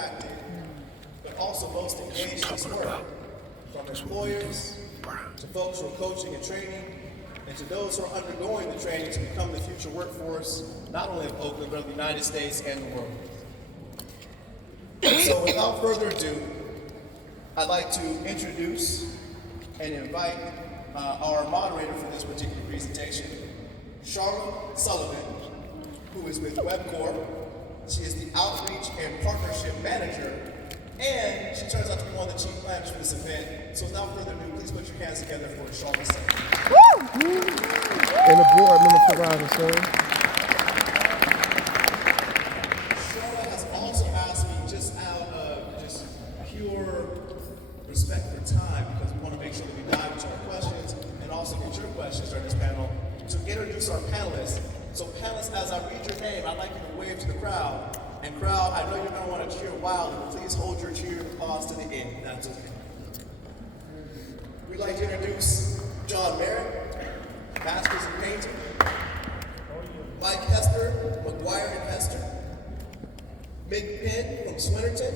impacted, but also most engaged in this work, from employers to folks who are coaching and training, and to those who are undergoing the training to become the future workforce, not only of Oakland, but of the United States and the world. So without further ado, I'd like to introduce and invite our moderator for this particular presentation, Charlotte Sullivan, who is with WebCorp. She is the Outreach and Partnership Manager, and she turns out to be one of the chief planners for this event. So without further ado, please put your hands together for Charlotte Sullivan. And the board member for Rising Sun. Charlotte has also asked me, just out of just pure respect for time, because we want to make sure that we dive into our questions and also get your questions during this panel, to introduce our panelists. So panelists, as I read your name, I'd like you to wave to the crowd. And crowd, I know you're going to want to cheer wildly, but please hold your cheer applause to the end. That's okay. We'd like to introduce John Merritt, Masters in Painting, Mike Hester, McGuire and Hester, Mick Penn from Swinnerton,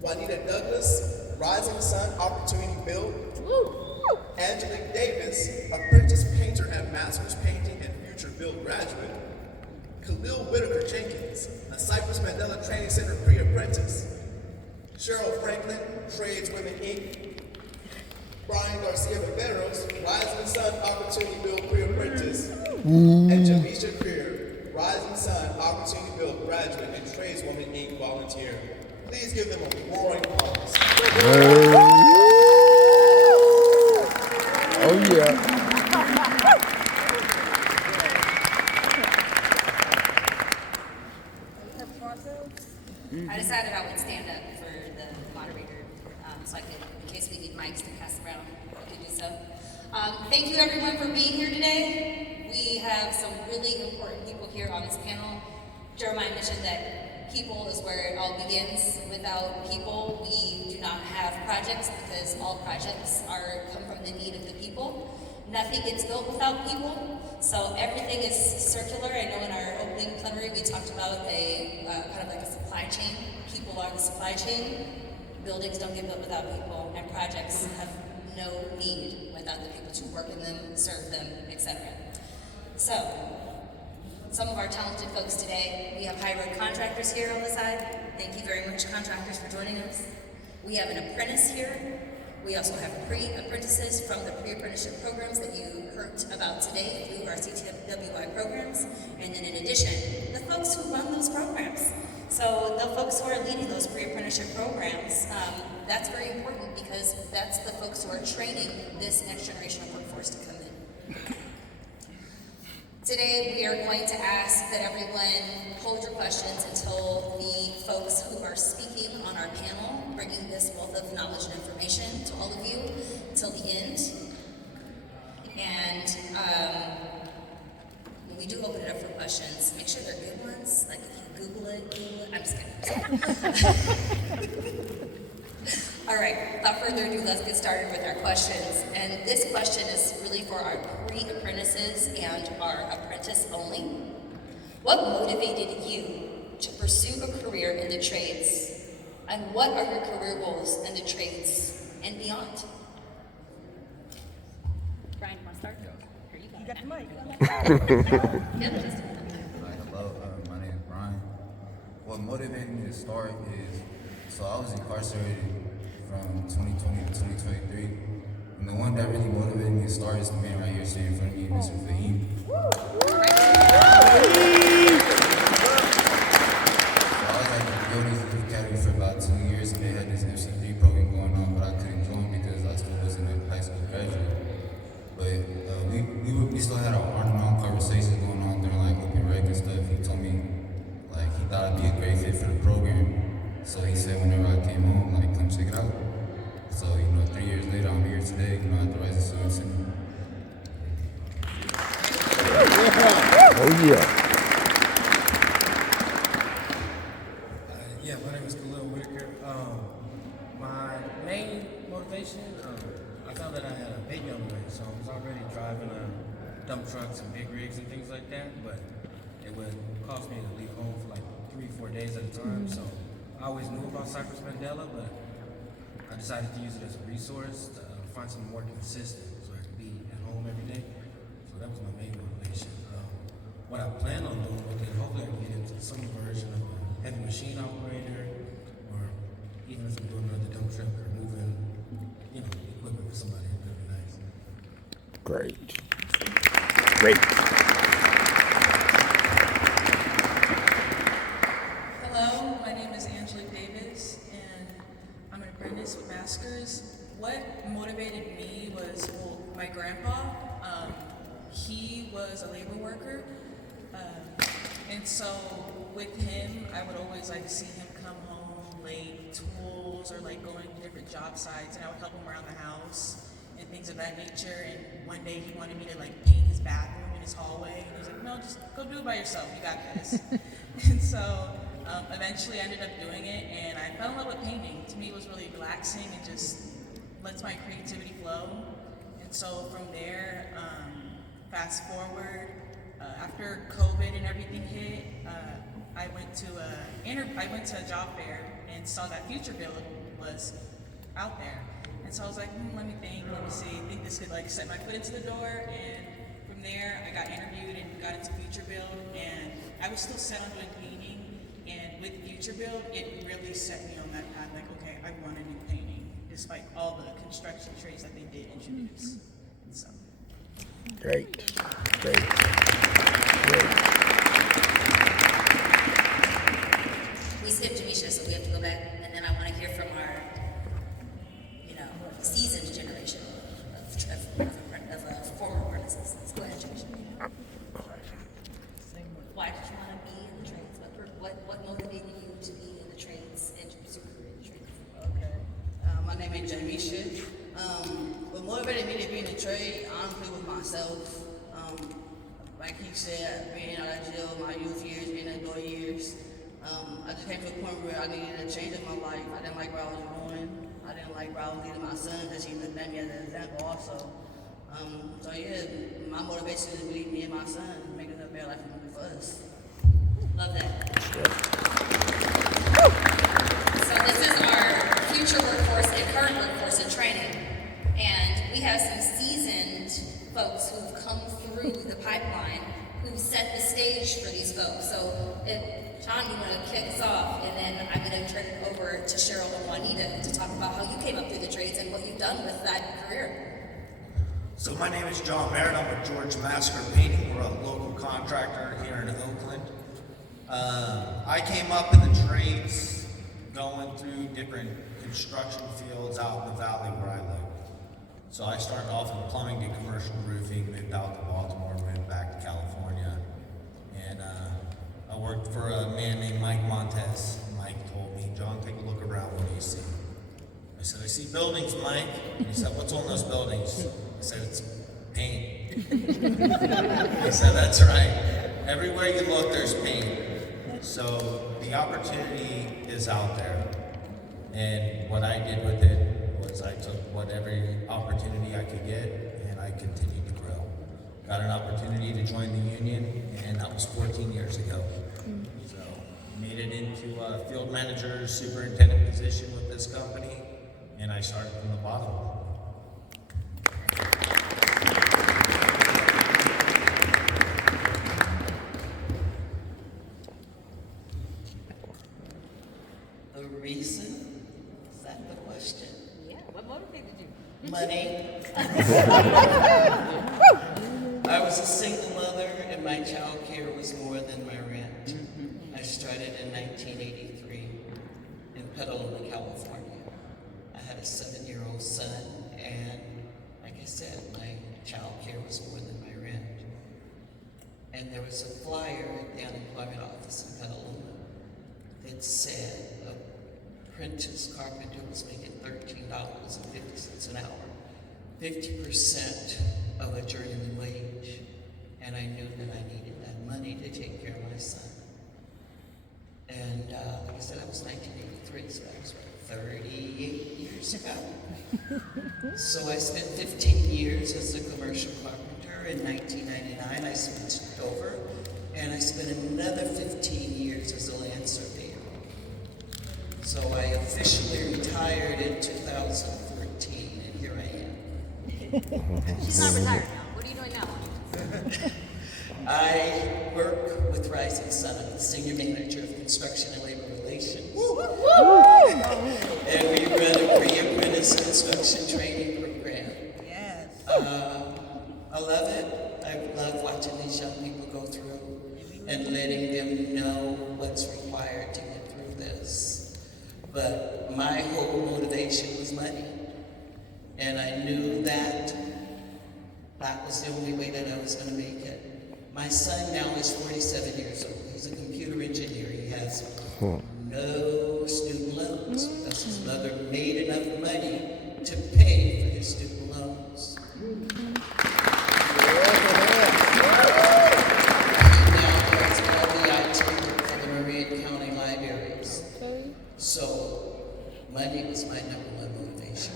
Juanita Douglas, Rising Sun Opportunity Build, Angelique Davis, Apprentice Painter at Masters Painting and Future Build graduate, Khalil Whitaker Jenkins, a Cypress Mandela Training Center pre-apprentice, Cheryl Franklin, Tradeswomen Inc., Brian Garcia Viveros, Rising Sun Opportunity Build pre-apprentice, and Jamisha Creer, Rising Sun Opportunity Build graduate and Tradeswoman Inc. volunteer. Please give them a roaring applause. Oh yeah. I decided I would stand up for the moderator, so I could, in case we need mics to pass around, I could do so. Thank you everyone for being here today. We have some really important people here on this panel. Jeremiah mentioned that people is where it all begins. Without people, we do not have projects, because all projects come from the need of the people. Nothing gets built without people, so everything is circular. I know in our opening plenary we talked about a kind of like a supply chain. People are the supply chain. Buildings don't get built without people, and projects have no need without the people to work in them, serve them, etc. So, some of our talented folks today, we have high road contractors here on the side. Thank you very much, contractors, for joining us. We have an apprentice here. We also have pre-apprentices from the pre-apprenticeship programs that you heard about today through our CTWI programs. And then in addition, the folks who run those programs. So the folks who are leading those pre-apprenticeship programs, that's very important, because that's the folks who are training this next generation of workforce to come in. Today we are going to ask that everyone hold your questions until the folks who are speaking on our panel, bringing this wealth of knowledge and information to all of you, till the end. And when we do open it up for questions, make sure they're good ones. Like if you Google it. I'm just kidding. All right, without further ado, let's get started with our questions. And this question is really for our pre-apprentices and our apprentice only. What motivated you to pursue a career in the trades? And what are your career goals in the trades and beyond? Brian, you want to start? Here, you got the mic. Yep, just Hello, my name is Brian. What motivated me to start is, so I was incarcerated from 2020 to 2023. And the one that really motivated me to start is the man right here sitting in front of me, Mr. Fahim. So I was at the Buildings Academy for about 2 years, and they had this FC3 program going on, but I couldn't join because I still wasn't a high school graduate. But we still had our on-and-on conversations going on during like open rec and stuff. He told me like he thought I'd be a great fit for the program. So he said whenever I came home, like, come check it out. So, 3 years later, I'm here today, at the Rising Sun Center. Oh yeah. My name is Khalil Whitaker. My main motivation, I found that I had a baby on the way, so I was already driving dump trucks and big rigs and things like that, but it would cost me to leave home for like 3-4 days at a time, so I always called Cypress Mandela, but I decided to use it as a resource to find something more consistent so I could be at home every day. So that was my main motivation. What I plan on doing with it, hopefully I can get into some version of a heavy machine operator, or even if I'm doing another dump truck or moving, equipment for somebody, that'd be nice. Great. Great. Hello, my name is Angelique Davis, and I'm an apprentice with Masters. What motivated me was, well, my grandpa. He was a labor worker, and so with him, I would always see him come home late, tools, or going to different job sites, and I would help him around the house and things of that nature. And one day he wanted me to paint his bathroom in his hallway, and he was like, "No, just go do it by yourself. You got this." And so eventually I ended up doing it, and I fell in love with painting. To me, it was really relaxing and just lets my creativity flow. And so from there, fast forward, after COVID and everything hit, I went to a job fair and saw that Future Build was out there. And so I was like, let me see, I think this could set my foot into the door. And from there, I got interviewed and got into Future Build, and I was still set on doing painting. And with Future Build, it really set me on that path, okay, I want to do painting, despite all the construction trades that they did introduce. So. Great. Great. Great. We skipped Jamisha, so we have to go back, and then I want to hear from our, seasoned generation of former apprentices. Let's go ahead, Jamisha. Why did you want to be in the trades? What motivated you to be in the trades and to pursue a career in the trades? Okay. My name is Jamisha. What motivated me to be in the trade, honestly, was myself. Like he said, being out of jail, my youth years, being adult years, I just came to a point where I needed a change in my life. I didn't like where I was going. I didn't like where I was leading my son, because he looked at me as an example also. So yeah, my motivation is to lead me and my son, making a better life for us. Love that. So this is our future workforce and current workforce in training. And we have some seasoned folks who've come through the pipeline, who've set the stage for these folks. So John, you want to kick us off, and then I'm going to turn it over to Cheryl and Juanita to talk about how you came up through the trades and what you've done with that career. So my name is John Merritt. I'm with George Masker Painting. We're a local contractor here in Oakland. I came up in the trades going through different construction fields out in the valley where I live. So I started off in plumbing, did commercial roofing, moved out to Baltimore, moved back to California. And I worked for a man named Mike Montez. Mike told me, "John, take a look around, what do you see?" I said, "I see buildings, Mike." And he said, "What's on those buildings?" I said, "It's paint." He said, "That's right. Everywhere you look, there's paint." So the opportunity is out there. And what I did with it was I took whatever opportunity I could get, and I continued to grow. Got an opportunity to join the union, and that was 14 years ago. So made it into a field manager, superintendent position with this company, and I started from the bottom. The reason? Is that the question? Yeah, what motivated you? Money. I was a single mother, and my child care was more than my rent. I started in 1983 in Petaluma, California. I had a 7-year-old son, and like I said, my child care was more than my rent. And there was a flyer at the unemployment office in Petaluma that said apprentice carpenter was making $13.50 an hour, 50% of a journeyman wage. And I knew that I needed that money to take care of my son. And like I said, that was 1983, so that was 38 years ago. So I spent 15 years as a commercial carpenter. In 1999, I switched over, and I spent another 15 years as a land surveyor. So I officially retired in 2014, and here I am. She's not retired now. What are you doing now? I work with Rising Sun. I'm the Senior Manager of Construction and Labor Relations. And we run a pre-apprentice construction training program. Yes. I love it. I love watching these young people go through and letting them know what's required to get through this. But my whole motivation was money. And I knew that that was the only way that I was going to make it. My son now is 47 years old. He's a computer engineer. He has no student loans because his mother made enough money to pay for his student loans. He now does all the IT for the Marion County libraries. So money was my number one motivation.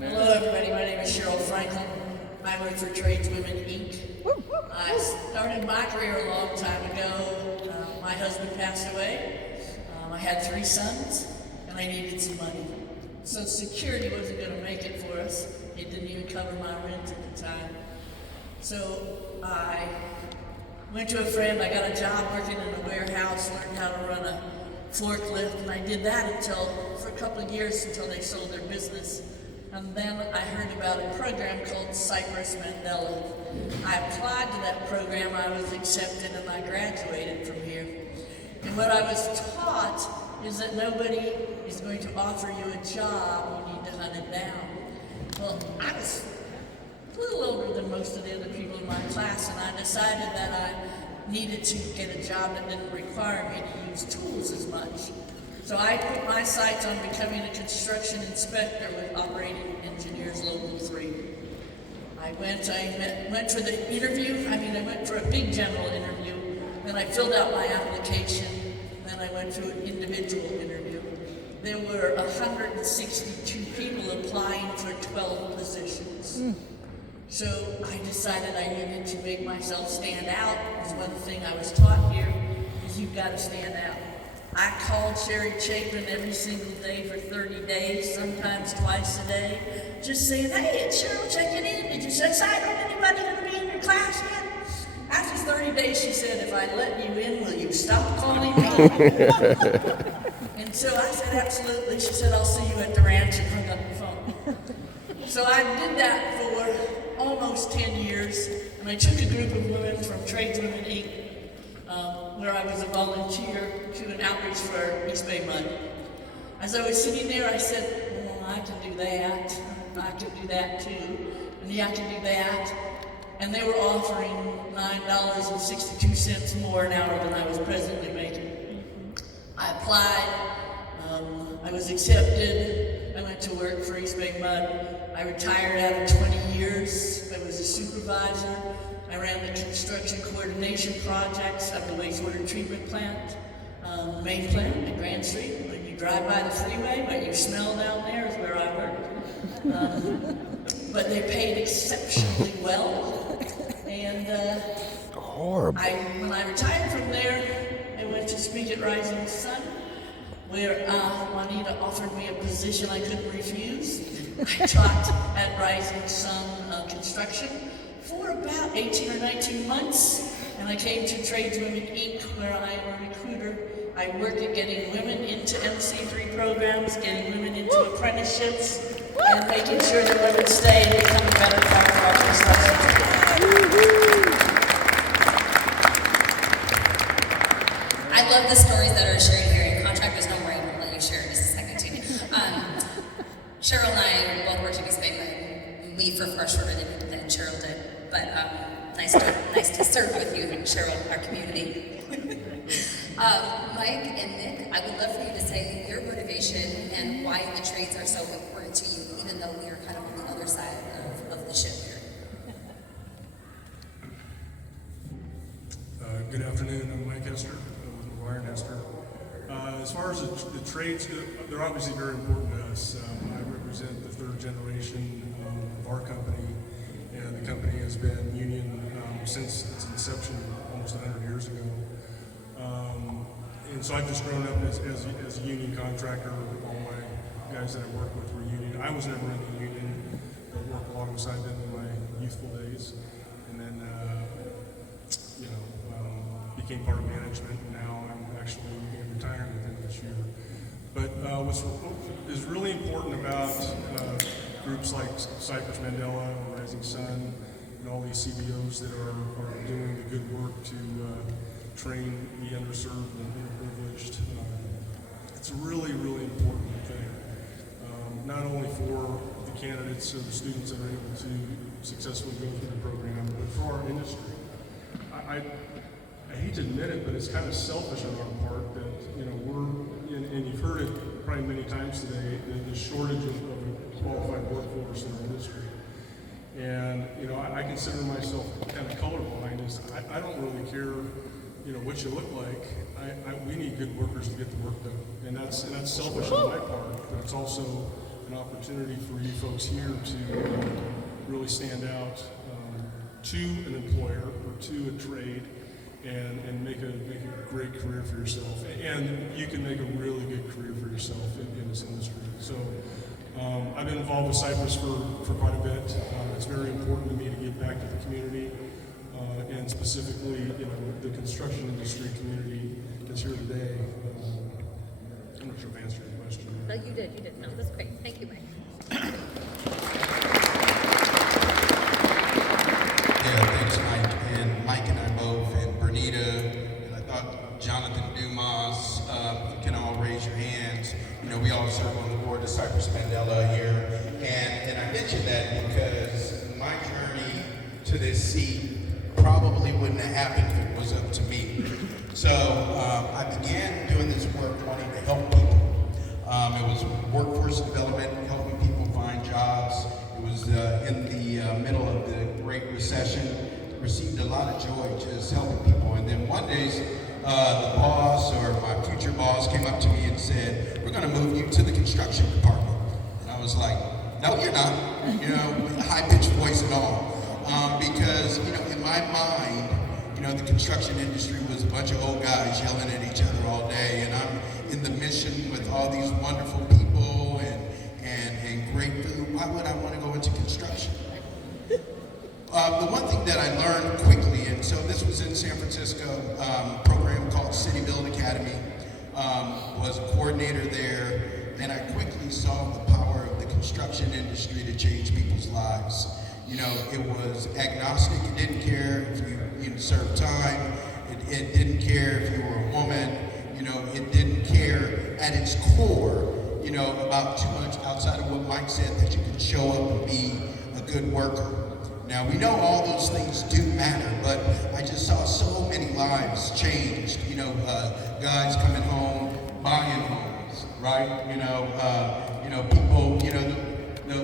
Hello, everybody. My name is Cheryl Franklin. I work for Tradeswomen Inc. I started my career a long time ago. My husband passed away. I had 3 sons, and I needed some money. Social Security wasn't going to make it for us. It didn't even cover my rent at the time. So I went to a friend. I got a job working in a warehouse, learned how to run a forklift, and I did that for a couple of years until they sold their business. And then I heard about a program called Cypress Mandela. I applied to that program, I was accepted, and I graduated from here. And what I was taught is that nobody is going to offer you a job, you need to hunt it down. Well, I was a little older than most of the other people in my class, and I decided that I needed to get a job that didn't require me to use tools as much. So I put my sights on becoming a construction inspector with Operating Engineers Local 3. I went for the interview. I went for a big general interview. Then I filled out my application. Then I went to an individual interview. There were 162 people applying for 12 positions. So I decided I needed to make myself stand out. Because one thing I was taught here is you've got to stand out. I called Sherry Chapin every single day for 30 days, sometimes twice a day, just saying, hey, it's Cheryl checking in. Did you decide on anybody going to be in your class yet? After 30 days, she said, if I let you in, will you stop calling me? And so I said, absolutely. She said, I'll see you at the ranch, and hung up the phone. So I did that for almost 10 years, and I took a group of women from Tradeswomen Inc., where I was a volunteer to an outreach for East Bay Mud. As I was sitting there, I said, well, I can do that. I can do that too. And yeah, I can do that. And they were offering $9.62 more an hour than I was presently making. I applied. I was accepted. I went to work for East Bay Mud. I retired out of 20 years. I was a supervisor. I ran the construction coordination projects of the wastewater treatment plant, main plant at Grand Street. When you drive by the freeway, what you smell down there is where I worked. But they paid exceptionally well. And Horrible. when I retired from there, I went to speak at Rising Sun, where Juanita offered me a position I couldn't refuse. I taught at Rising Sun Construction for about 18 or 19 months, and I came to Tradeswomen Inc., where I am a recruiter. I work at getting women into MC3 programs, getting women into apprenticeships, and making sure that women stay and become a better part of our construction. I love the stories that are shared here, and contractors, don't worry, I'll let you share in just a second too. Cheryl and I both worked at East Bay Mud. We for far shorter than Cheryl did, but nice to serve with you, Cheryl, our community. Mike and Nick, I would love for you to say your motivation and why the trades are so important to you, even though we are kind of on the other side of the ship here. Good afternoon, I'm Mike Hester with McGuire and Hester. As far as the trades, they're obviously very important to us. I represent the third generation of our company, and the company has been union since its inception almost 100 years ago. And so I've just grown up as a union contractor. All my guys that I work with were union. I was never in the union, but worked alongside them in my youthful days. And then, became part of management. And now I'm actually looking at retirement at the end of this year. But what is really important about groups like Cypress Mandela, Rising Sun, and all these CBOs that are doing the good work to train the underserved and underprivileged. It's a really, really important thing, not only for the candidates or the students that are able to successfully go through the program, but for our industry. I hate to admit it, but it's kind of selfish on our part that, and you've heard it probably many times today, the shortage of a qualified workforce in our industry. And, I consider myself kind of colorblind. I don't really care, what you look like. We need good workers to get the work done. And that's selfish on my part, but it's also an opportunity for you folks here to really stand out to an employer or to a trade and make a great career for yourself. And you can make a really good career for yourself in this industry. So I've been involved with Cypress for quite a bit. It's very important to me to give back to the community, and specifically, the construction industry community that's here today. I'm not sure if I answered your question. No, you did. No, that's great. Thank you, Mike. Yeah, thanks, Mike. And Mike and I both, and Bernita, and I thought Jonathan Dumas, you can all raise your hands. We all serve on the board of Cypress Mandela here. And I mentioned that because my journey to this seat probably wouldn't have happened if it was up to me. So I began doing this work wanting to help people. It was workforce development, helping people find jobs. It was in the middle of the Great Recession. Received a lot of joy just helping people. And then one day, the boss or my future boss came up to me and said, "We're going to move you to the construction department." And I was like, "No, you're not." High-pitched voice and all. Because, in my mind, the construction industry was a bunch of old guys yelling at each other all day. And I'm in the mission with all these wonderful people and great food. Why would I want to go into construction? The one thing that I learned quickly, and so this was in San Francisco, program called City Build Academy, was a coordinator there, and I quickly saw the power of the construction industry to change people's lives. It was agnostic. It didn't care if you served time. It didn't care if you were a woman. It didn't care at its core, about too much outside of what Mike said, that you could show up and be a good worker. Now, we know all those things do matter, but I just saw so many lives changed. Guys coming home, buying homes, right? People,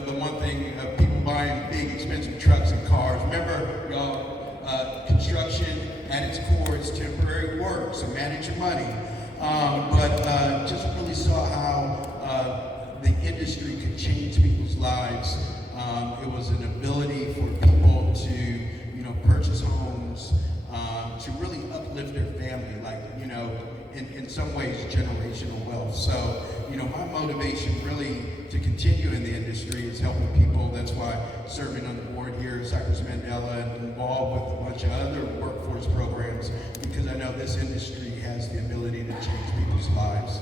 the one thing, people buying big, expensive trucks and cars. Remember, y'all, construction at its core is temporary work, so manage your money. But just really saw how the industry could change people's lives. It was an ability for people to, purchase homes, to really uplift their family, in some ways, generational wealth. So, my motivation really to continue in the industry is helping people. That's why serving on the board here at Cypress Mandela and involved with a bunch of other workforce programs, because I know this industry has the ability to change people's lives.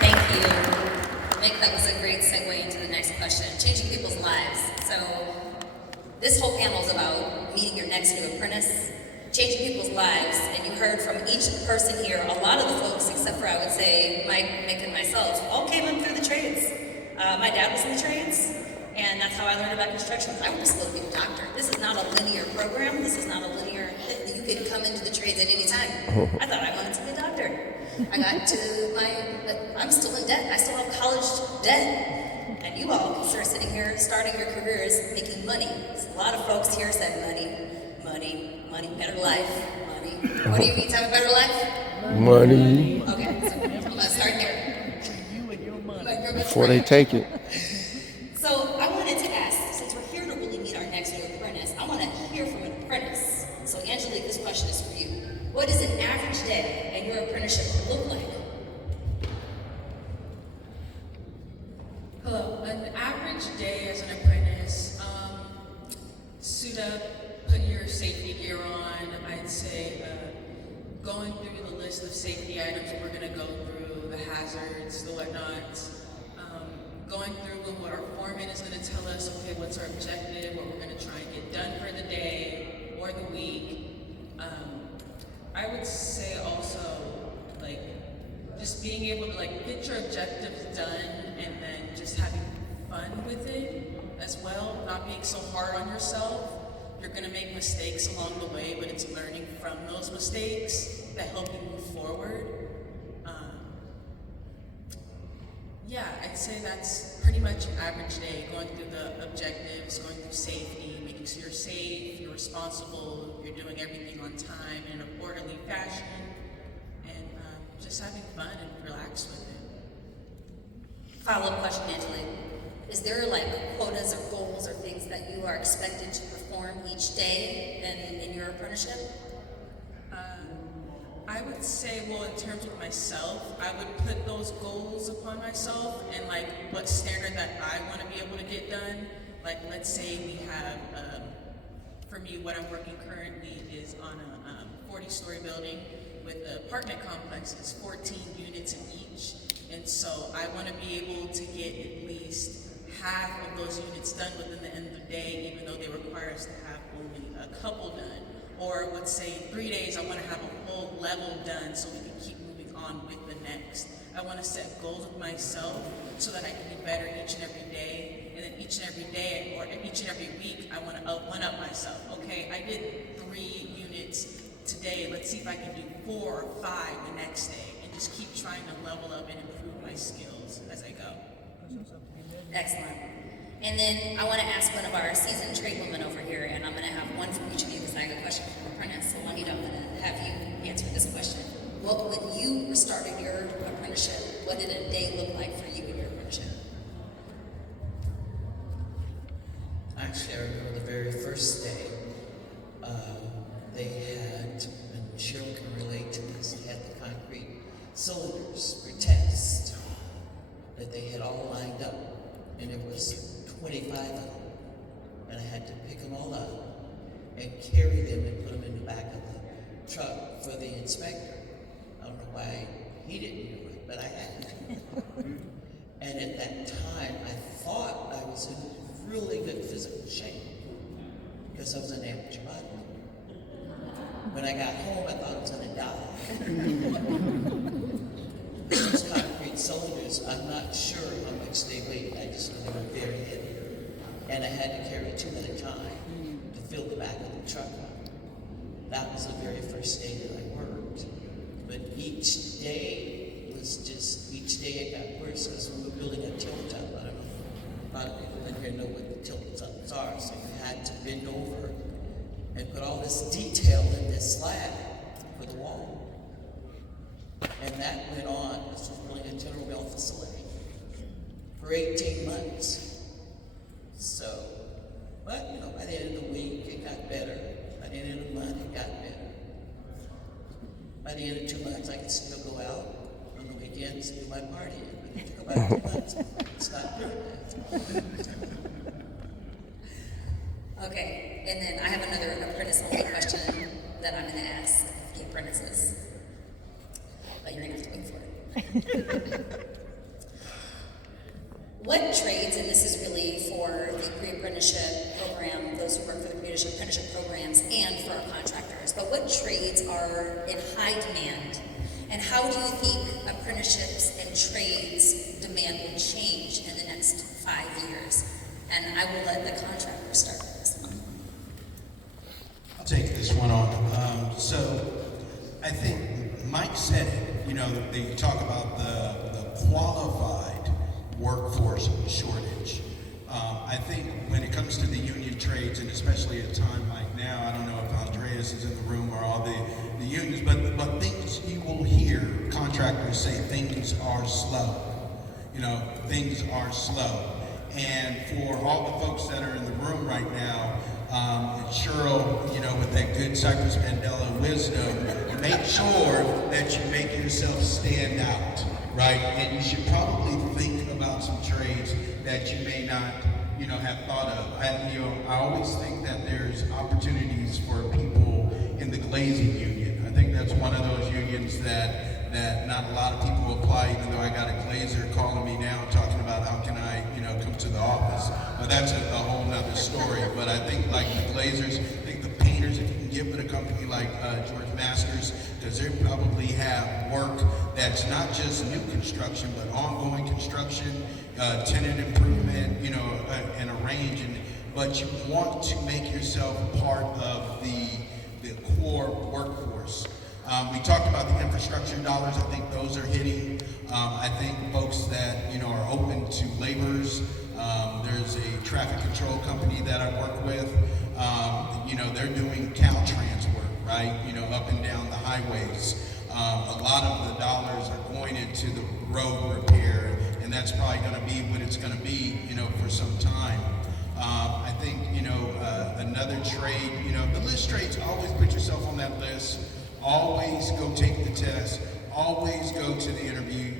Thank you. Mick, that was a great segue into the next question. Changing people's lives. So this whole panel is about meeting your next new apprentice, changing people's lives, and you heard from each person here, a lot of the folks, except for I would say Mike, Mick, and myself, all came in through the trades. My dad was in the trades, and that's how I learned about construction. I went to school to be a doctor. This is not a linear program. This is not a linear thing. You can come into the trades at any time. I thought I wanted to be a doctor. I got to I'm still in debt. I still have college debt. And you all can start sitting here, starting your careers, making money. A lot of folks here said money, better life, money. What do you mean to have a better life? Money. Okay, so let's start there. Before they take it. So I wanted to ask, since we're here to really average day at your apprenticeship look like? Hello. An average day as an apprentice, suit up, put your safety gear on. I'd say going through the list of safety items that we're going to go through, the hazards, the whatnots, going through what our foreman is going to tell us, okay, what's our objective, what we're going to try and get done for the day or the week. I would say also, like, just being able to like get your objectives done and then just having fun with it as well, not being so hard on yourself. You're gonna make mistakes along the way, but it's learning from those mistakes that help you move forward. Yeah, I'd say that's pretty much an average day, going through the objectives, going through safety, making sure you're safe, you're responsible, you're doing everything on time in an orderly fashion, and just having fun and relax with it. Follow-up question, Angela. Is there like quotas or goals or things that you are expected to perform each day in your apprenticeship? I would say, well, in terms of myself, I would put those goals upon myself and like what standard that I want to be able to get done. Like, let's say we have, for me, what I'm working currently is on a 40-story building with the apartment complexes, 14 units in each. And so I want to be able to get at least half of those units done within the end of the day, even though they require us to have only a couple done. Or let's say in 3 days, I want to have a whole level done so we can keep moving on with the next. I want to set goals with myself so that I can be better each and every day. And then each and every day or each and every week, I want to one-up myself. Okay, I did 3 units today. Let's see if I can do 4 or 5 the next day. And just keep trying to level up and improve my skills as I go. Excellent. And then I want to ask one of our seasoned tradeswomen over here, and I'm going to have one from each of you because I have a question from apprentice. So Juanita, I'm going to have you answer this question. What, when you started your apprenticeship, what did a day look like for you in your apprenticeship? Actually, I remember the very first day. They had, and Cheryl can relate to this, they had the concrete cylinders for test that they had all lined up, and there was 25 of them, and I had to pick them all up and carry them and put them in the back of the truck for the inspector. I don't know why he didn't do it, but I had to. And at that time, I thought I was in really good physical shape because I was an amateur bodybuilder. When I got home, I thought I was going to die. Those concrete cylinders, I'm not sure how much they weighed. I just know they were very heavy. And I had to carry 2 at a time to fill the back of the truck up. That was the very first day that I worked. But each day was just, each day it got worse because we were building a tilt up. I don't know, a lot of people in here know what the tilt ups are. So you had to bend over and put all this detail in this slab for the wall. And that went on, this was building a General Mills facility, for 18 months. So, but you know, by the end of the week, it got better. By the end of the month, it got better. By the end of 2 months, I could still go out on the weekends and do my partying. But it took about 2 months. It's not doing that. Okay, and then I have another apprentice-only question that I'm going to ask the apprentices. But you're going to have to wait for it. What trades, and this is really for the pre-apprenticeship program, those who work for the pre-apprenticeship programs, and for our contractors, but what trades are in high demand? And how do you think apprenticeships and trades demand will change in the next 5 years? And I will let the contractor start with this one. I'll take this one on. So I think Mike said it, you know, they talk about the qualified workforce shortage. I think when it comes to the union trades, and especially at a time like now, I don't know if Andreas is in the room or all the unions, but things you will hear contractors say things are slow. You know, things are slow. And for all the folks that are in the room right now, Cheryl, you know, with that good Cypress Mandela wisdom, make sure that you make yourself stand out, right? And you should probably think about some trades that you may not, have thought of. I always think that there's opportunities for people in the glazing union. I think that's one of those unions that not a lot of people apply, even though I got a glazer calling me now talking about how can I, come to the office. But that's a whole nother story. But I think like the glazers, I think the painters, if you can get with a company like George Masters, because they probably have work that's not just new construction, but ongoing construction, tenant improvement, and a range. But you want to make yourself part of the core workforce. We talked about the infrastructure dollars. I think those are hitting. I think folks that are open to laborers. There's a traffic control company that I work with. They're doing Caltrans work, right? Up and down the highways. A lot of the dollars are going into the road repair, and that's probably going to be what it's going to be, for some time. I think another trade. The list trades. Always put yourself on that list. Always go take the test. Always go to the interview.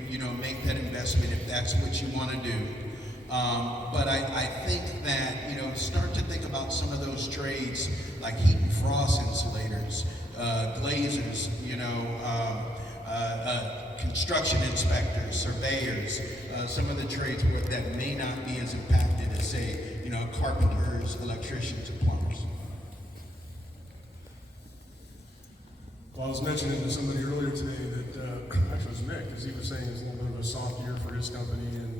Make that investment if that's what you want to do. But I think that start to think about some of those trades like heat and frost insulators, glazers. Construction inspectors, surveyors. Some of the trades that may not be as impacted as say carpenters, electricians, and plumbers. Well, I was mentioning to somebody earlier today that, actually it was Mick, because he was saying it's a little bit of a soft year for his company, and